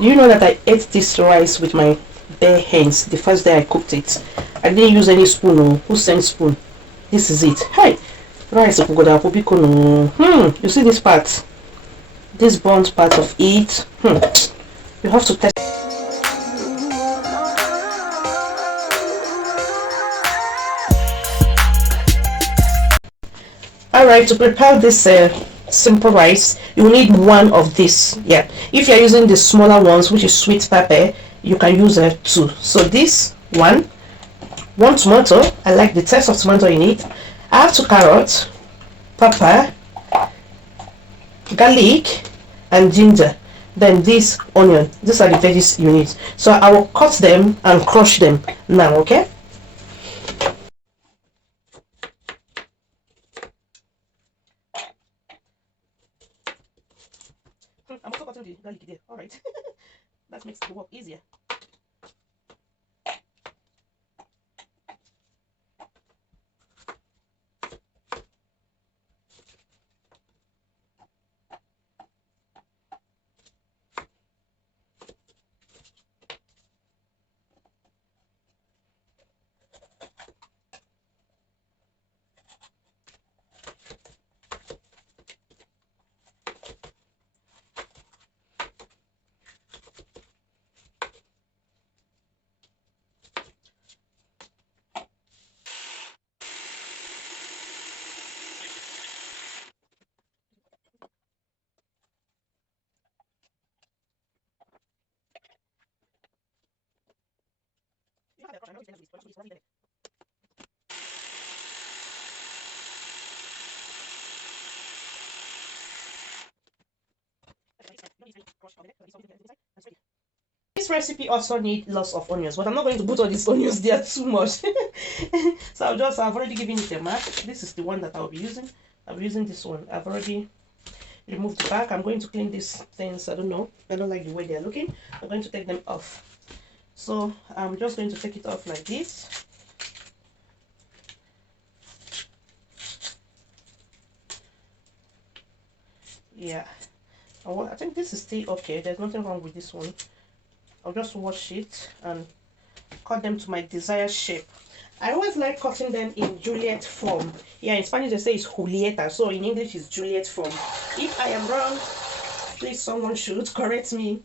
You know that I ate this rice with my bare hands the first day I cooked it. I didn't use any spoon. Oh, who sent spoon? This is it. Hey, rice. You see this part? This burnt part of it. You have to test. Alright, to prepare this simple rice, you need one of this. Yeah, if you're using the smaller ones, which is sweet pepper, you can use two. So this one tomato. I like the taste of tomato in it. I have 2 carrots, pepper, garlic, and ginger. Then this onion. These are the veggies you need. So I will cut them and crush them now. Okay. I'm also cutting the garlic there. All right. That makes the work easier. This recipe also needs lots of onions, but I'm not going to put all these onions there too much. So I've already given it a mark. This is the one that I'll be using. I'll be using this one. I've already removed the back. I'm going to clean these things. I don't know. I don't like the way they're looking. I'm going to take them off. So I'm just going to take it off like this. Yeah. I think this is still okay. There's nothing wrong with this one. I'll just wash it and cut them to my desired shape. I always like cutting them in Juliet form. Yeah, in Spanish they say it's Julieta, so in English it's Juliet form. If I am wrong, please someone should correct me.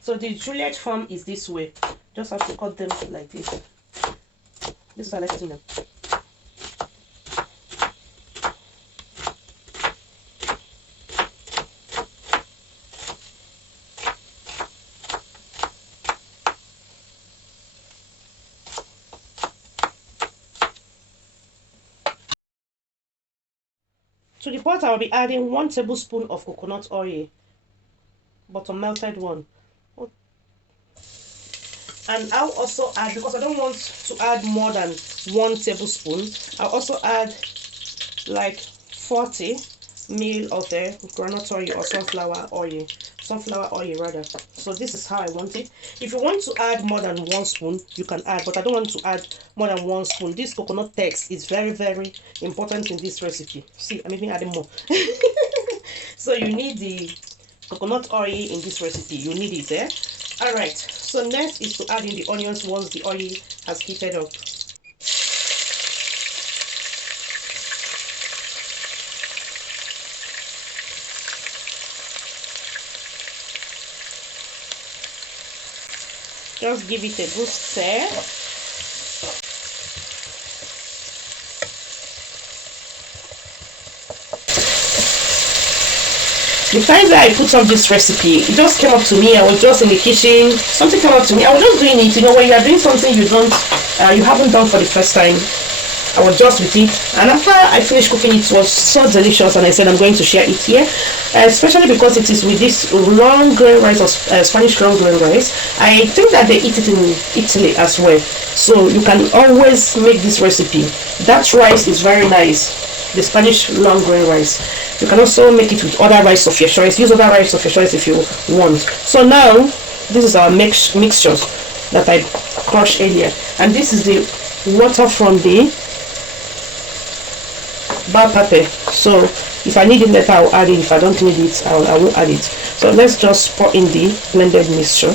So the Juliet form is this way. Just have to cut them like this. This is how I like cutting them. To the pot, I'll be adding 1 tablespoon of coconut oil, but a melted one. And I'll also add, because I don't want to add more than 1 tablespoon, I'll also add like 40 ml of groundnut oil or sunflower oil rather. So this is how I want it. If you want to add more than 1 spoon, you can add, but I don't want to add more than 1 spoon. This coconut text is very, very important in this recipe. See, I'm even adding more. So you need the coconut oil in this recipe. You need it there. All right, so next is to add in the onions once the oil has heated up. Just give it a good stir. The time that I put on this recipe, it just came up to me. I was just in the kitchen. Something came up to me. I was just doing it. You know, when you are doing something you haven't done for the first time, I was just with it. And after I finished cooking, it was so delicious, and I said I'm going to share it here, especially because it is with this long grain rice or Spanish long grain rice. I think that they eat it in Italy as well, so you can always make this recipe. That rice is very nice, the Spanish long grain rice. You can also make it with other rice of your choice. Use other rice of your choice if you want. So now this is our mixture that I crushed earlier, and this is the water from the bell pepper. So if I need it later, I'll add it. If I don't need it, I will add it. So let's just pour in the blended mixture.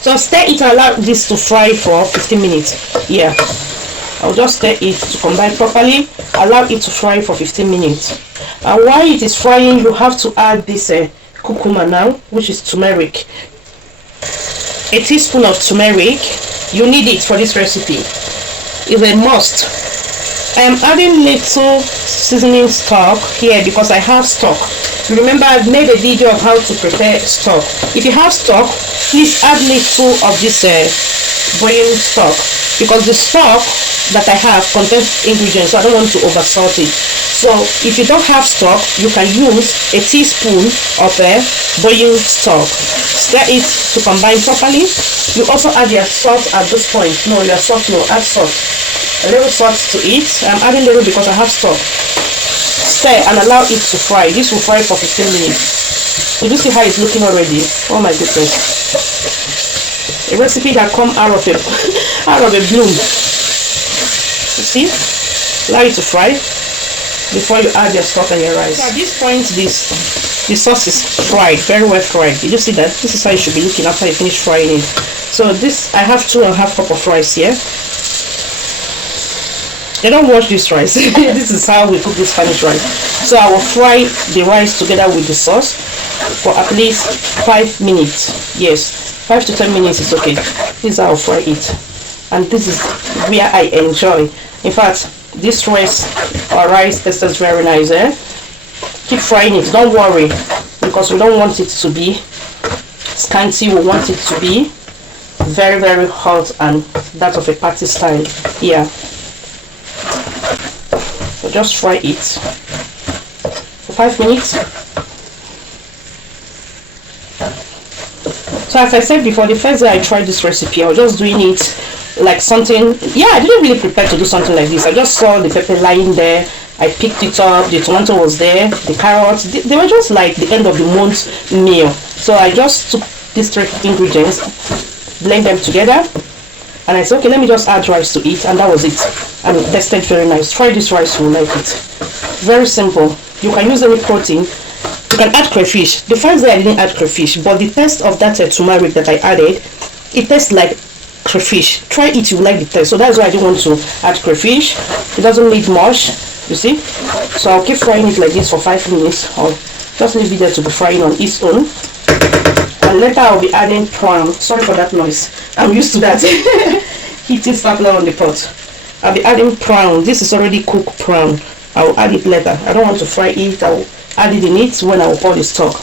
So stir it and allow this to fry for 15 minutes. Yeah, I'll just stir it to combine properly, allow it to fry for 15 minutes. And while it is frying, you have to add this cucumber now, which is turmeric. A teaspoon of turmeric. You need it for this recipe. It's a must. I am adding little seasoning stock here because I have stock. Remember, I've made a video of how to prepare stock. If you have stock, please add little of this boiling stock, because the stock that I have contains ingredients, so I don't want to oversalt it. So if you don't have stock, you can use a teaspoon of boiling stock. Stir it to combine properly. You also add your salt at this point. No, your salt, no, add salt. A little salt to it. I'm adding a little because I have stock. Stir and allow it to fry. This will fry for 15 minutes. Did you see how it's looking already? Oh my goodness. A recipe that come out of a bloom. You see? Allow it to fry before you add your stock and your rice. So at this point, the sauce is fried, very well fried. Did you see that? This is how you should be looking after you finish frying it. So this, I have 2.5 cups of rice here. They don't wash this rice. This is how we cook this Spanish rice. So I will fry the rice together with the sauce for at least 5 minutes. Yes, 5 to 10 minutes is okay. This is how I'll fry it. And this is where I enjoy. In fact, this rice tastes very nice. Keep frying it, don't worry, because we don't want it to be scanty. We want it to be very, very hot and that of a party style. Yeah. So just fry it for 5 minutes. So as I said before, the first day I tried this recipe, I was just doing it like something. Yeah, I didn't really prepare to do something like this. I just saw the pepper lying there. I picked it up. The tomato was there. The carrots. They were just like the end of the month meal. So I just took these 3 ingredients, blend them together, and I said, okay, let me just add rice to it, and that was it. And it tasted very nice. Try this rice, you will like it. Very simple. You can use any protein. You can add crayfish. The first day I didn't add crayfish, but the taste of that turmeric that I added, it tastes like crayfish. Try it, you will like the taste. So that's why I didn't want to add crayfish. It doesn't need much, you see. So I'll keep frying it like this for 5 minutes, or just leave it there to be frying on its own. And later I'll be adding prawn. Sorry for that noise. I'm used to that. Heating stapler on the pot. I'll be adding prawn. This is already cooked prawn. I'll add it later. I don't want to fry it. I'll add it in it when I will pour the stock.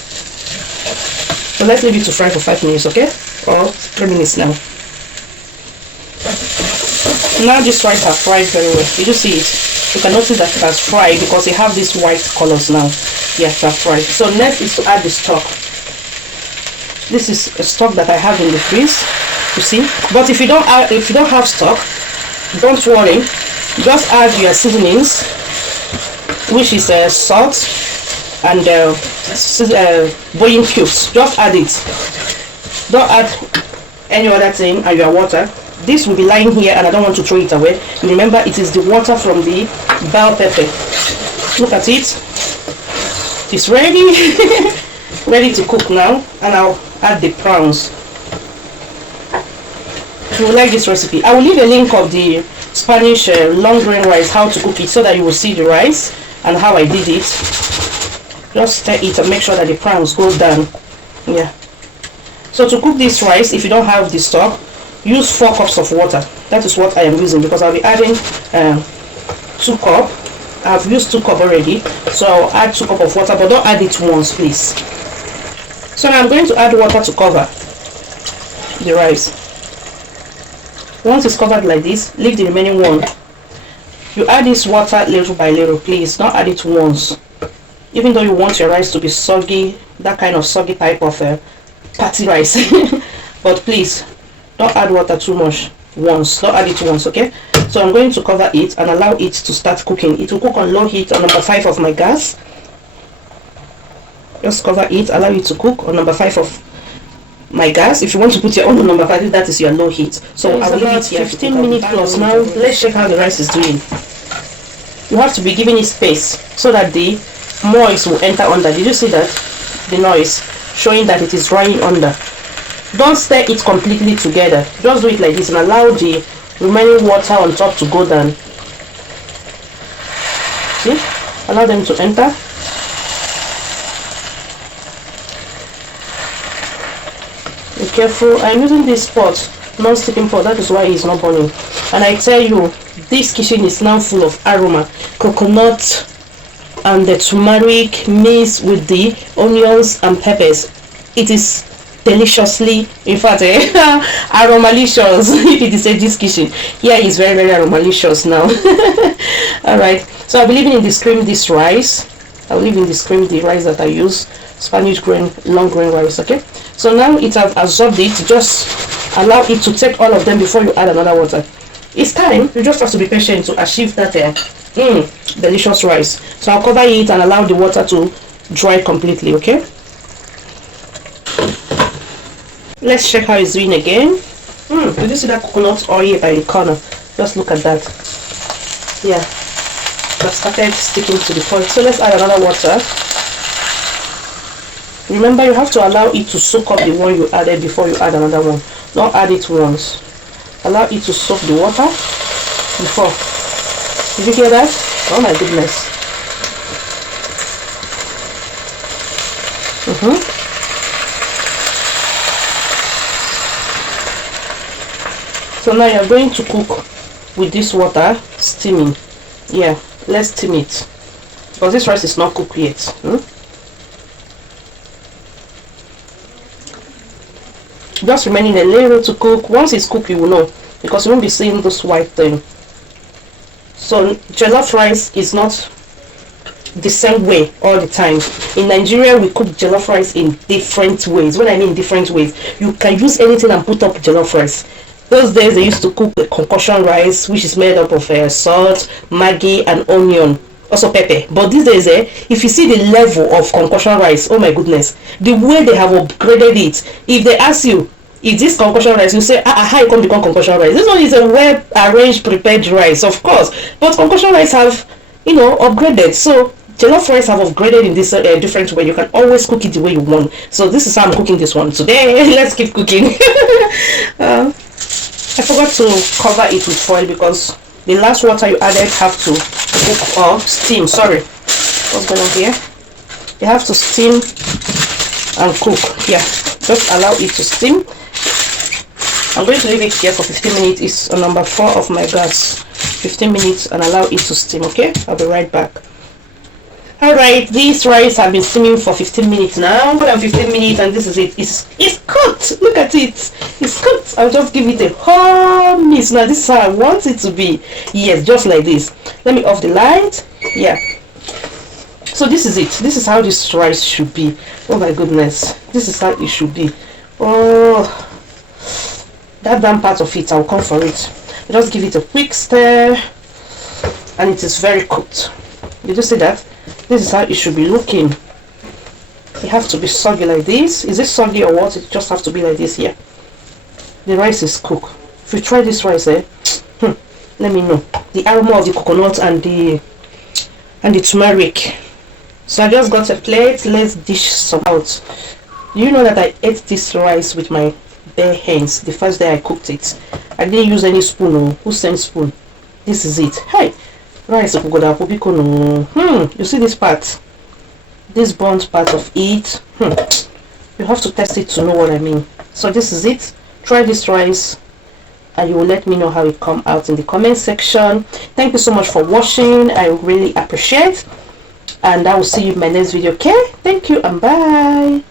So let's leave it to fry for 5 minutes, okay? Or 3 minutes now. Now this rice has fried very well. Did you see it? You can notice that it has fried because it have these white colors now. Yes, that's fried. So next is to add the stock. This is a stock that I have in the freeze, you see. But if you don't have stock, don't worry. Just add your seasonings, which is salt and boiling cubes. Just add it. Don't add any other thing and your water. This will be lying here and I don't want to throw it away. Remember, it is the water from the bell pepper. Look at it. It's ready. Ready to cook now. And I'll add the prawns. If you like this recipe, I will leave a link of the Spanish long grain rice, how to cook it, so that you will see the rice and how I did it. Just stir it and make sure that the prawns go down. Yeah. So to cook this rice, if you don't have the stock, use 4 cups of water. That is what I am using, because I'll be adding 2 cups. I've used 2 cups already, so I'll add 2 cups of water, but don't add it once, please. So now I'm going to add water to cover the rice. Once it's covered like this, leave the remaining one. You add this water little by little, please. Don't add it once. Even though you want your rice to be soggy, that kind of soggy type of party rice. But please, don't add water too much once. Don't add it once, okay? So I'm going to cover it and allow it to start cooking. It will cook on low heat on number 5 of my gas. Just cover it, allow it to cook on number 5 of my gas. If you want to put your own on number 5, that is your low heat. So I will leave it here 15 minutes plus. Now let's check how the rice is doing. you have to be giving it space so that the moist will enter under. Did you see that? The noise showing that it is drying under. Don't stir it completely together. Just do it like this and allow the remaining water on top to go down. See? Allow them to enter. Be careful. I'm using this pot, non-sticking pot. That is why it's not burning. And I tell you, this kitchen is now full of aroma. Coconut and the turmeric mixed with the onions and peppers. It is deliciously, in fact, aromalicious. If it is a this kitchen, yeah, it's very, very aromalicious now. All right, so I'll be leaving in this cream this rice. I'll leave in this cream the rice that I use, Spanish grain, long grain rice. Okay, so now it has absorbed it. Just allow it to take all of them before you add another water. It's time. You just have to be patient to achieve that delicious rice. So I'll cover it and allow the water to dry completely. Okay, let's check how it's doing again. Did you see that coconut oil by the corner? Just look at that. Yeah, that started sticking to the foil. So let's add another water. Remember, you have to allow it to soak up the one you added before you add another one. Don't add it once. Allow it to soak the water before. Did you hear that? Oh my goodness. So now you're going to cook with this water steaming. Yeah, let's steam it because this rice is not cooked yet. Just remaining a little to cook. Once it's cooked, you will know, because you won't be seeing this white thing. So jollof rice is not the same way all the time. In Nigeria, we cook jollof rice in different ways. When I mean different ways, you can use anything and put up jollof rice. Those days they used to cook the concoction rice, which is made up of salt, maggi and onion, also pepper. But these days, if you see the level of concoction rice, oh my goodness, the way they have upgraded it. If they ask you, is this concoction rice, you say, how it can become concoction rice? This one is a well arranged prepared rice, of course, but concoction rice have, upgraded. So jollof rice have upgraded in this different way. You can always cook it the way you want. So this is how I'm cooking this one today. Let's keep cooking. I forgot to cover it with foil because the last water you added have to cook or steam. Sorry, what's going on here? You have to steam and cook. Yeah, just allow it to steam. I'm going to leave it here for 15 minutes. It's on number 4 of my gas. 15 minutes and allow it to steam. Okay, I'll be right back. Alright, this rice has been steaming for 15 minutes now. More than 15 minutes, and this is it. It's cooked. Look at it. It's cooked. I'll just give it a whole mix. Now this is how I want it to be. Yes, just like this. Let me off the light. Yeah. So this is it. This is how this rice should be. Oh my goodness. This is how it should be. Oh, that damn part of it, I'll come for it. Just give it a quick stir, and it is very cooked. Did you see that? This is how it should be looking. It have to be soggy like this. Is it soggy or what? It just have to be like this here. The rice is cooked. If you try this rice, let me know. The aroma of the coconut and the turmeric. So I just got a plate. Let's dish some out. You know that I ate this rice with my bare hands the first day I cooked it. I didn't use any spoon. Or who sent spoon? This is it. Hey, rice. You see this part? This burnt part of it. You have to test it to know what I mean. So this is it. Try this rice and you will let me know how it come out in the comment section. Thank you so much for watching. I really appreciate, and I will see you in my next video. Okay, thank you and bye.